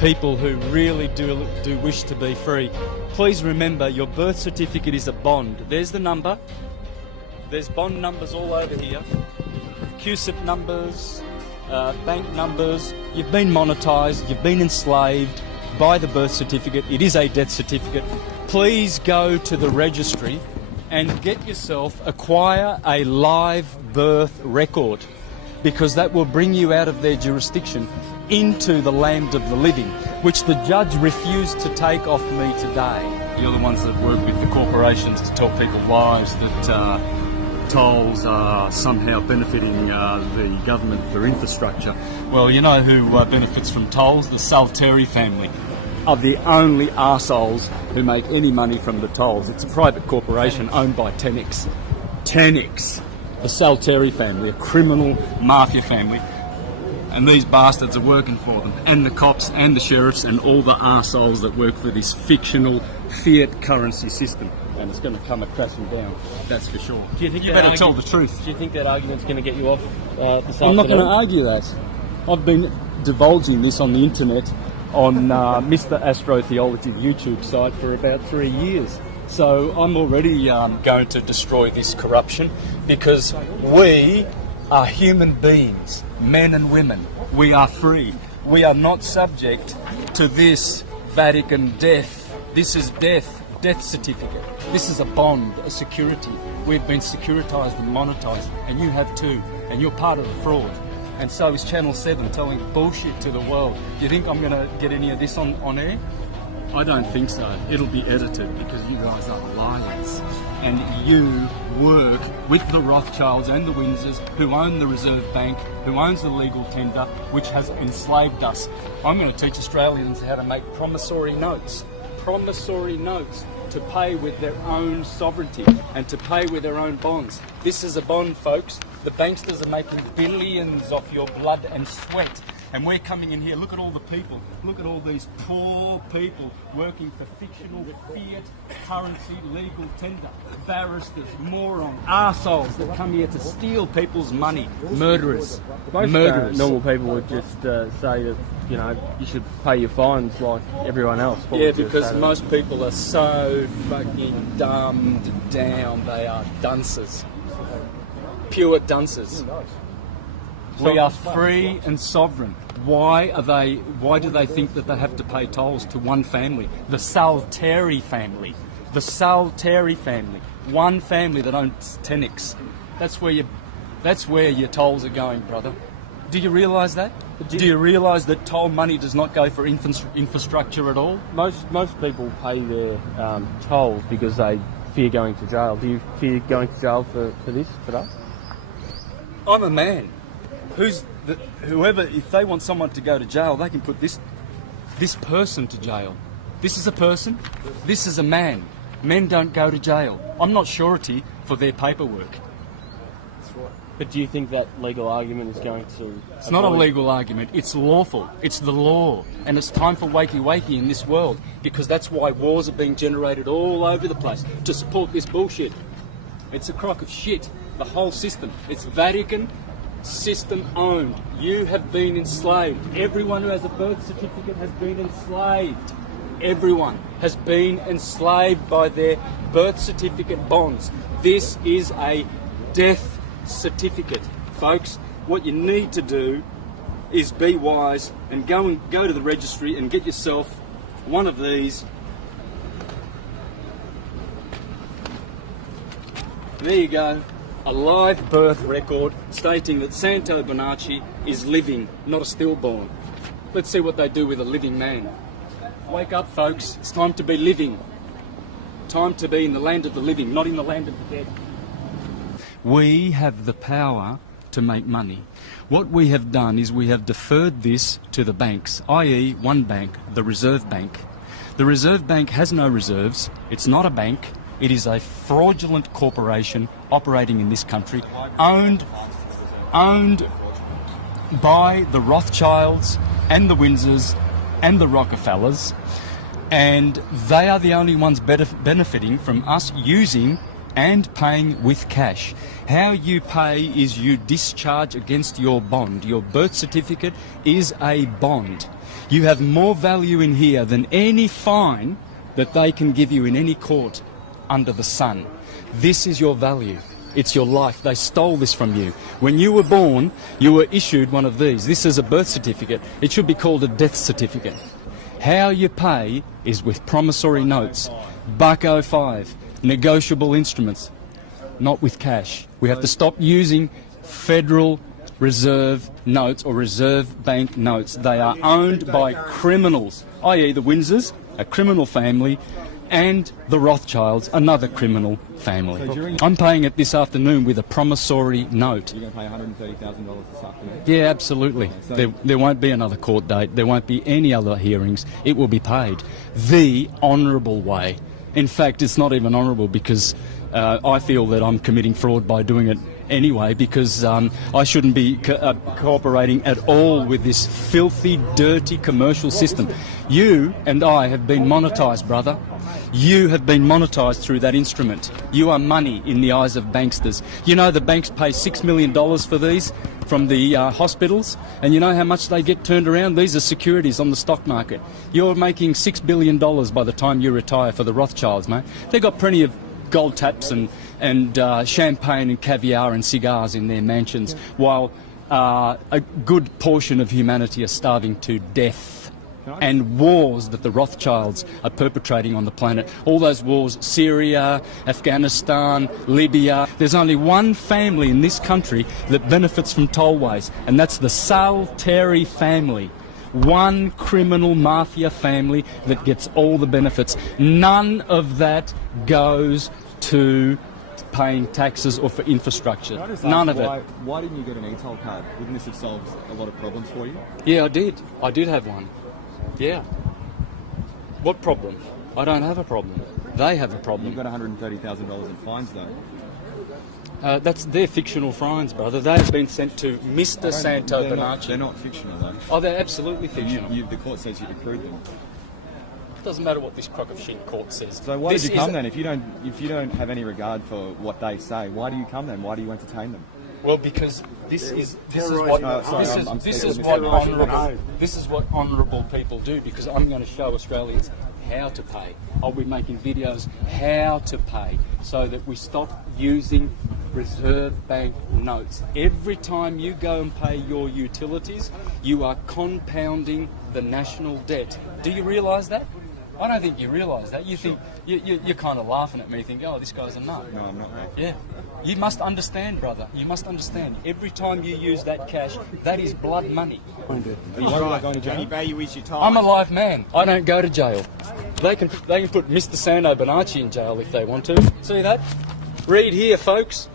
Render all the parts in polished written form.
people who really do wish to be free, please remember your birth certificate is a bond. There's the number. There's bond numbers all over here. QSIP numbers, bank numbers. You've been monetised, you've been enslaved by the birth certificate. It is a death certificate. Please go to the registry and get yourself, acquire a live birth record, because that will bring you out of their jurisdiction into the land of the living, which the judge refused to take off me today. You're the ones that work with the corporations to tell people lies that tolls are somehow benefiting the government for infrastructure. Well, you know who benefits from tolls? The Salteri family are the only arseholes who make any money from the tolls. It's a private corporation owned by Tenix. Tenix. The Salteri family, a criminal mafia family. And these bastards are working for them. And the cops and the sheriffs and all the arseholes that work for this fictional fiat currency system. And it's going to come crashing down, that's for sure. Do you think you better tell the truth. Do you think that argument's going to get you off this afternoon? I'm not going to argue that. I've been divulging this on the internet on Mr. Astrotheology YouTube site for about 3 years. So I'm already going to destroy this corruption, because we are human beings, men and women. We are free. We are not subject to this Vatican death. This is death certificate. This is a bond, a security. We've been securitized and monetized, and you have too, and you're part of the fraud. And so is Channel 7 telling bullshit to the world. Do you think I'm going to get any of this on air? I don't think so. It'll be edited, because you guys are liars. And you work with the Rothschilds and the Windsors, who own the Reserve Bank, who owns the legal tender, which has enslaved us. I'm going to teach Australians how to make promissory notes to pay with their own sovereignty and to pay with their own bonds. This is a bond, folks. The banksters are making billions off your blood and sweat. And we're coming in here, look at all the people, look at all these poor people working for fictional fiat currency legal tender. Barristers, morons, arseholes that come here to steal people's money. Murderers. Most Murderers. normal people would just say that, you know, you should pay your fines like everyone else. Yeah, because most people are so fucking dumbed down. They are dunces. Pure dunces. We are free and sovereign. Why do they think that they have to pay tolls to one family? The Salteri family. The Salteri family. One family that owns Tenix. That's where your tolls are going, brother. Do you realise that? Do you realise that toll money does not go for infrastructure at all? Most people pay their tolls because they fear going to jail. Do you fear going to jail for this today? I'm a man. Whoever, if they want someone to go to jail, they can put this person to jail. This is a person. This is a man. Men don't go to jail. I'm not surety for their paperwork. But do you think that legal argument is going to... It's not a legal argument. It's lawful. It's the law. And it's time for wakey in this world, because that's why wars are being generated all over the place, to support this bullshit. It's a crock of shit. The whole system. It's Vatican system owned. You have been enslaved. Everyone who has a birth certificate has been enslaved. Everyone has been enslaved by their birth certificate bonds. This is a death certificate, folks. What you need to do is be wise and go to the registry and get yourself one of these. There you go. A live birth record stating that Santos Bonacci is living, not a stillborn. Let's see what they do with a living man. Wake up, folks. It's time to be living. Time to be in the land of the living, not in the land of the dead. We have the power to make money. What we have done is we have deferred this to the banks, i.e. one bank, the Reserve Bank. The Reserve Bank has no reserves. It's not a bank. It is a fraudulent corporation operating in this country, owned by the Rothschilds and the Windsors and the Rockefellers, and they are the only ones benefiting from us using and paying with cash. How you pay is you discharge against your bond. Your birth certificate is a bond. You have more value in here than any fine that they can give you in any court under the sun. This is your value. It's your life. They stole this from you. When you were born, you were issued one of these. This is a birth certificate. It should be called a death certificate. How you pay is with promissory notes, $1.05, negotiable instruments, not with cash. We have to stop using Federal Reserve notes or Reserve Bank notes. They are owned by criminals, i.e. the Windsors, a criminal family, and the Rothschilds, another criminal family. I'm paying it this afternoon with a promissory note. You're going to pay $130,000 this afternoon? Yeah, absolutely. There won't be another court date. There won't be any other hearings. It will be paid the honourable way. In fact, it's not even honourable because I feel that I'm committing fraud by doing it anyway, because I shouldn't be cooperating at all with this filthy, dirty commercial system. You and I have been monetised, brother. You have been monetised through that instrument. You are money in the eyes of banksters. You know the banks pay $6 million for these from the hospitals, and you know how much they get turned around? These are securities on the stock market. You're making $6 billion by the time you retire for the Rothschilds, mate. They've got plenty of gold taps and champagne and caviar and cigars in their mansions, while a good portion of humanity are starving to death. And wars that the Rothschilds are perpetrating on the planet. All those wars, Syria, Afghanistan, Libya. There's only one family in this country that benefits from tollways, and that's the Salteri family. One criminal mafia family that gets all the benefits. None of that goes to paying taxes or for infrastructure. None of it. Why didn't you get an e-toll card? Wouldn't this have solved a lot of problems for you? Yeah, I did. I did have one. Yeah. What problem? I don't have a problem. They have a problem. You've got $130,000 in fines, though. That's their fictional fines, brother. They have been sent to Mr. Santos Bonacci. They're not fictional, though. Oh, they're absolutely fictional. The court says you've accrued them. It doesn't matter what this crock of shit court says. So why did you come then? If you don't have any regard for what they say, why do you come then? Why do you entertain them? Well, because this is what honourable people do. Because I'm going to show Australians how to pay. I'll be making videos how to pay, so that we stop using Reserve Bank notes. Every time you go and pay your utilities, you are compounding the national debt. Do you realise that? I don't think you realise that. You think you're kind of laughing at me, thinking, "Oh, this guy's a nut." No, I'm not. Yeah, you must understand, brother. You must understand. Every time you use that cash, that is blood money. Are you worried about going to jail? Value is your time. I'm a live man. I don't go to jail. They can put Mr. Santos Bonacci in jail if they want to. See that? Read here, folks.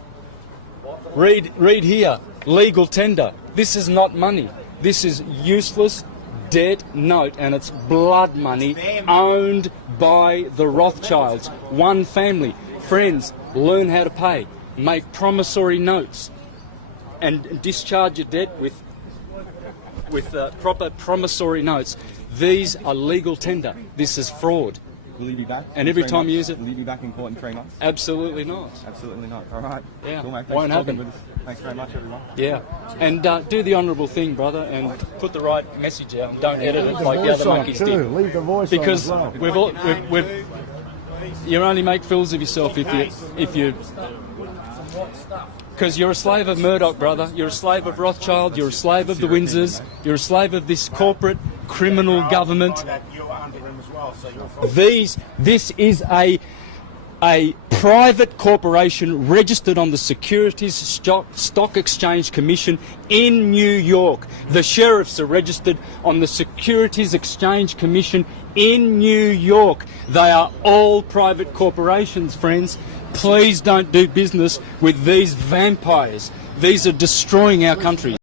Read here. Legal tender. This is not money. This is useless dead note, and it's blood money owned by the Rothschilds. One family. Friends, learn how to pay. Make promissory notes and discharge your debt with proper promissory notes. These are legal tender. This is fraud. Will you be back? And every time you use it... Will you be back in court in 3 months? Absolutely not. Absolutely not. All right. Yeah. Cool, mate. Won't happen. Thanks very much, everyone. Yeah. And do the honourable thing, brother, and put the right message out, and don't edit it like the other monkeys did. Leave the voice Because on as well. you only make fools of yourself if you because you're a slave of Murdoch, brother. You're a slave of Rothschild. You're a slave of the Windsors. You're a slave of this corporate criminal government. This is a private corporation registered on the Securities Stock Exchange Commission in New York. The sheriffs are registered on the Securities Exchange Commission in New York. They are all private corporations, friends. Please don't do business with these vampires. These are destroying our country.